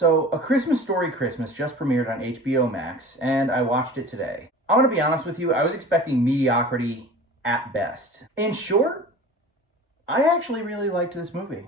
So, A Christmas Story Christmas just premiered on HBO Max, and I watched it today. I'm gonna be honest with you, I was expecting mediocrity at best. In short, I actually really liked this movie.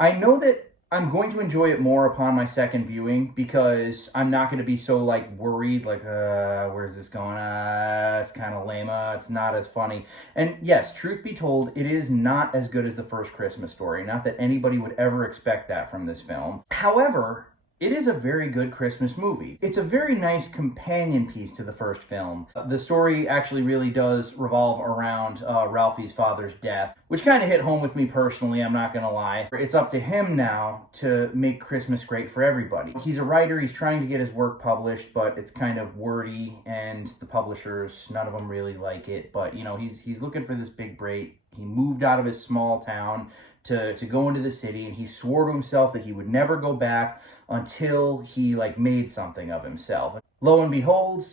I know that I'm going to enjoy it more upon my second viewing because I'm not going to be so worried where's this going? It's kind of lame. It's not as funny. And yes, truth be told, it is not as good as the first Christmas Story. Not that anybody would ever expect that from this film. However, it is a very good Christmas movie. It's a very nice companion piece to the first film. The story actually really does revolve around Ralphie's father's death, which kind of hit home with me personally, I'm not gonna lie. It's up to him now to make Christmas great for everybody. He's a writer, he's trying to get his work published, but it's kind of wordy, and the publishers, none of them really like it, but you know, he's looking for this big break. He moved out of his small town to go into the city, and he swore to himself that he would never go back until he made something of himself. Lo and behold,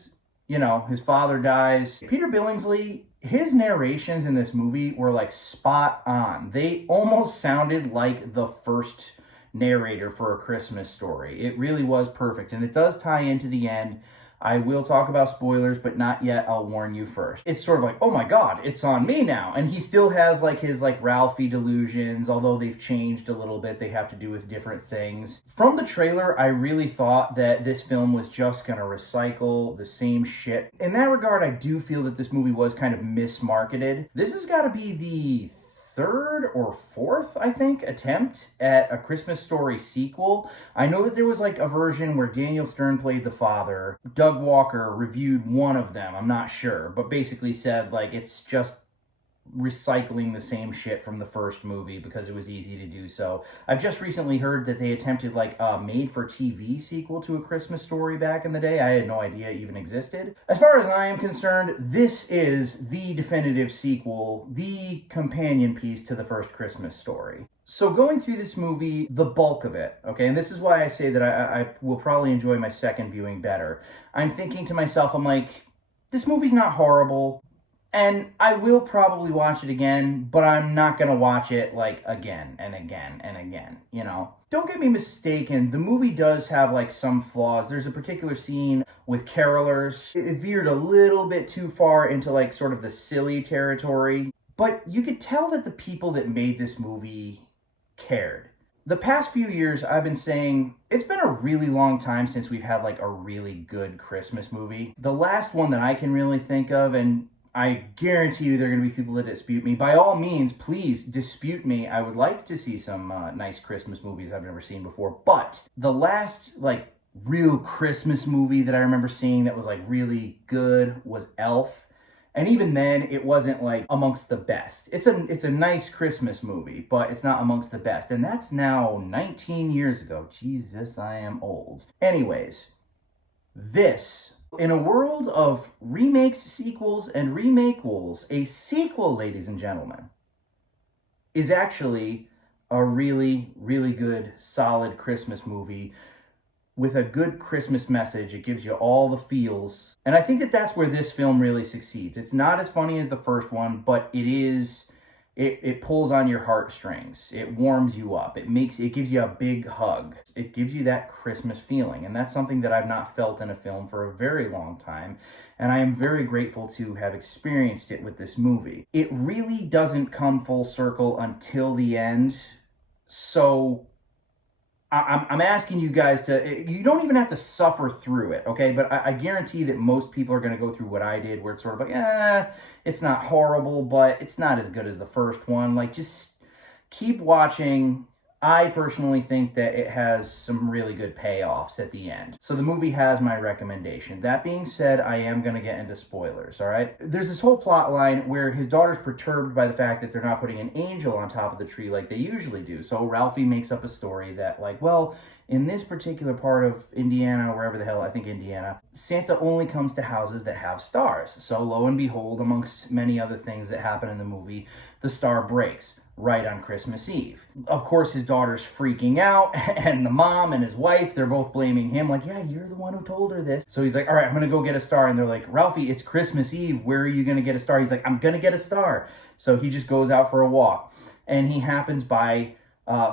you know, his father dies. Peter Billingsley, his narrations in this movie were spot on. They almost sounded like the first narrator for A Christmas Story. It really was perfect, and it does tie into the end. I will talk about spoilers, but not yet. I'll warn you first. It's sort of oh my God, it's on me now. And he still has his Ralphie delusions, although they've changed a little bit. They have to do with different things. From the trailer, I really thought that this film was just going to recycle the same shit. In that regard, I do feel that this movie was kind of mismarketed. This has got to be the third or fourth, I think, attempt at a Christmas Story sequel. I know that there was a version where Daniel Stern played the father. Doug Walker reviewed one of them, I'm not sure, but basically said it's just recycling the same shit from the first movie because it was easy to do so. I've just recently heard that they attempted a made-for-TV sequel to A Christmas Story back in the day. I had no idea it even existed. As far as I am concerned, this is the definitive sequel, the companion piece to the first Christmas Story. So going through this movie, the bulk of it, okay, and this is why I say that I will probably enjoy my second viewing better. I'm thinking to myself, this movie's not horrible. And I will probably watch it again, but I'm not going to watch it again and again and again, you know? Don't get me mistaken, the movie does have some flaws. There's a particular scene with carolers. It veered a little bit too far into sort of the silly territory, but you could tell that the people that made this movie cared. The past few years, I've been saying it's been a really long time since we've had a really good Christmas movie. The last one that I can really think of, and I guarantee you there are going to be people that dispute me. By all means, please dispute me. I would like to see some nice Christmas movies I've never seen before. But the last, real Christmas movie that I remember seeing that was, really good was Elf. And even then, it wasn't, amongst the best. It's a nice Christmas movie, but it's not amongst the best. And that's now 19 years ago. Jesus, I am old. Anyways, this... in a world of remakes, sequels, and remakeables, a sequel, ladies and gentlemen, is actually a really, really good, solid Christmas movie with a good Christmas message. It gives you all the feels. And I think that that's where this film really succeeds. It's not as funny as the first one, but it pulls on your heartstrings. It warms you up. It gives you a big hug. It gives you that Christmas feeling. And that's something that I've not felt in a film for a very long time. And I am very grateful to have experienced it with this movie. It really doesn't come full circle until the end. So I'm asking you guys you don't even have to suffer through it, okay? But I guarantee that most people are going to go through what I did, where it's sort of it's not horrible, but it's not as good as the first one. Just keep watching. I personally think that it has some really good payoffs at the end. So the movie has my recommendation. That being said, I am going to get into spoilers, all right? There's this whole plot line where his daughter's perturbed by the fact that they're not putting an angel on top of the tree like they usually do. So Ralphie makes up a story that in this particular part of Indiana, wherever the hell, I think Indiana, Santa only comes to houses that have stars. So lo and behold, amongst many other things that happen in the movie, the star breaks right on Christmas Eve. Of course, his daughter's freaking out, and the mom and his wife, they're both blaming him, yeah, you're the one who told her this. So he's all right, I'm gonna go get a star. And they're Ralphie, it's Christmas Eve. Where are you gonna get a star? He's I'm gonna get a star. So he just goes out for a walk, and he happens by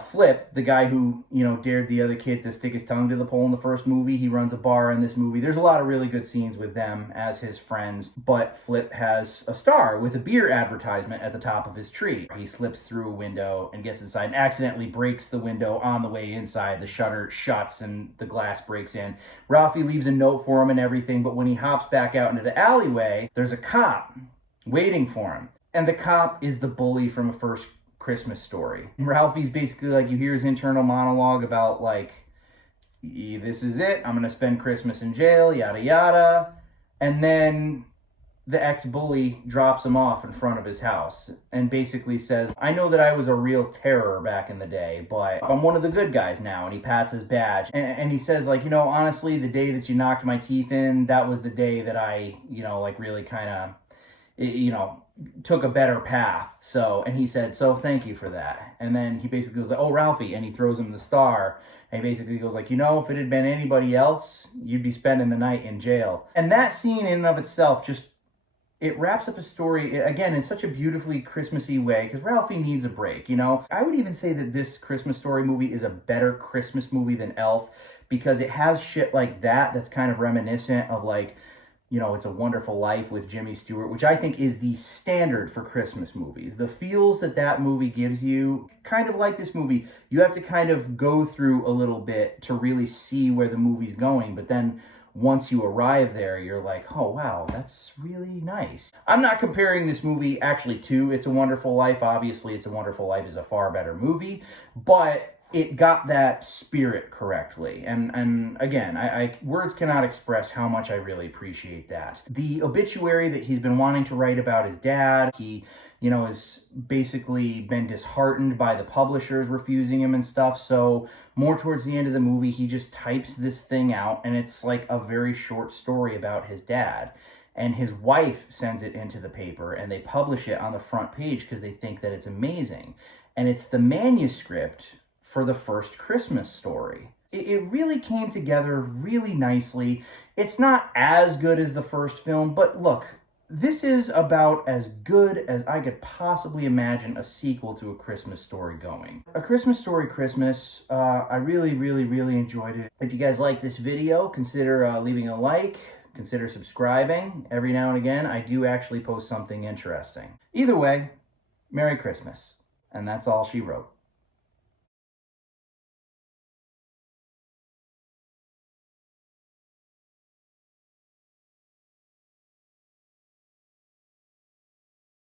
Flip, the guy who, dared the other kid to stick his tongue to the pole in the first movie, he runs a bar in this movie. There's a lot of really good scenes with them as his friends, but Flip has a star with a beer advertisement at the top of his tree. He slips through a window and gets inside and accidentally breaks the window on the way inside. The shutter shuts and the glass breaks in. Ralphie leaves a note for him and everything, but when he hops back out into the alleyway, there's a cop waiting for him. And the cop is the bully from a first Christmas Story. Ralphie's basically like, you hear his internal monologue about like, this is it, I'm gonna spend Christmas in jail, yada yada. And then the ex-bully drops him off in front of his house and basically says, I know that I was a real terror back in the day, but I'm one of the good guys now. And he pats his badge and he says like, honestly, the day that you knocked my teeth in, that was the day that I, really kind of, took a better path. And he said, so thank you for that. And then he basically goes, oh, Ralphie, and he throws him the star. And he basically goes like, if it had been anybody else, you'd be spending the night in jail. And that scene in and of itself it wraps up a story, again, in such a beautifully Christmassy way, because Ralphie needs a break, I would even say that this Christmas Story movie is a better Christmas movie than Elf, because it has shit like that's kind of reminiscent of like, It's a Wonderful Life with Jimmy Stewart, which I think is the standard for Christmas movies. The feels that movie gives you, kind of like this movie, you have to kind of go through a little bit to really see where the movie's going. But then once you arrive there, you're like, oh, wow, that's really nice. I'm not comparing this movie actually to It's a Wonderful Life. Obviously, It's a Wonderful Life is a far better movie, but it got that spirit correctly. And again, I words cannot express how much I really appreciate that. The obituary that he's been wanting to write about his dad, he, has basically been disheartened by the publishers refusing him and stuff. So more towards the end of the movie, he just types this thing out and it's like a very short story about his dad. And his wife sends it into the paper and they publish it on the front page because they think that it's amazing. And it's the manuscript for the first Christmas Story. It really came together really nicely. It's not as good as the first film, but look, this is about as good as I could possibly imagine a sequel to A Christmas Story going. A Christmas Story Christmas, I really, really, really enjoyed it. If you guys like this video, consider leaving a like, consider subscribing. Every now and again, I do actually post something interesting. Either way, Merry Christmas. And that's all she wrote.